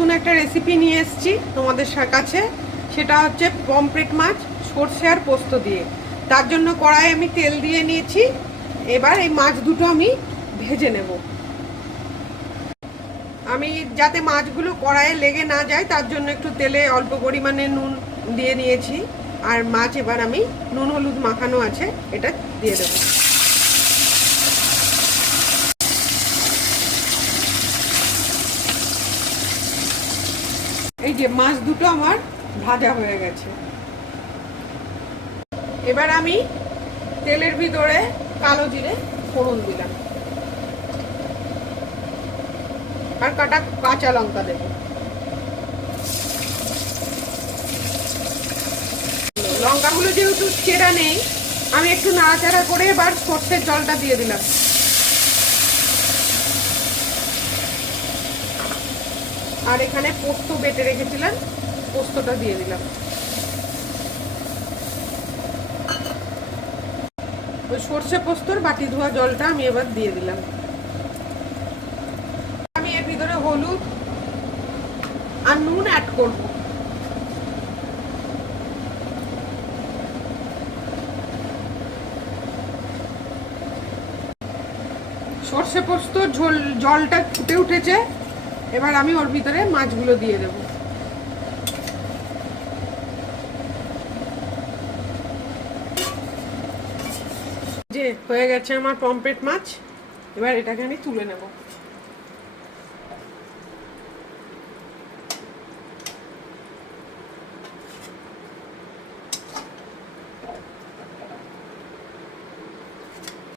নতুন একটা রেসিপি নিয়ে এসেছি তোমাদের কাছে। সেটা হচ্ছে পমপ্লেট মাছ, সর্ষে আর পোস্ত দিয়ে। তার জন্য কড়াই আমি তেল দিয়ে নিয়েছি। এবার এই মাছ দুটো আমি ভেজে নেব। আমি যাতে মাছগুলো কড়াইয়ে লেগে না যায়, তার জন্য একটু তেলে অল্প পরিমাণে নুন দিয়ে নিয়েছি। আর মাছ এবার আমি নুন হলুদ মাখানো আছে, এটা দিয়ে দেবো। এই যে মাছ দুটো আমার ভাজা হয়ে গেছে। এবার আমি তেলের ভিতরে কালো জিরে ফোড়ন দিলাম। আর কাটা কাঁচা লঙ্কা দেব। লঙ্কাগুলো যেহেতু চেরা নেই, আমি একটু নাড়াচাড়া করে এবার সর্ষের জলটা দিয়ে দিলাম। আর এখানে পোস্ত বেটে রেখেছিলাম পোস্তটা দিয়ে দিলাম। ওই সর্ষে পোস্তর বাটি ধোয়া জলটা আমি এবার দিয়ে দিলাম। আমি এর ভিতরে হলুদ আর নুন অ্যাড করব। সর্ষে পোস্ত জলটা ফুটে উঠেছে। এবার আমি ওর ভিতরে মাছগুলো দিয়ে দেব। যে হয়ে গেছে আমার পম্পেট মাছ, এবার এটাকে আমি তুলে নেব।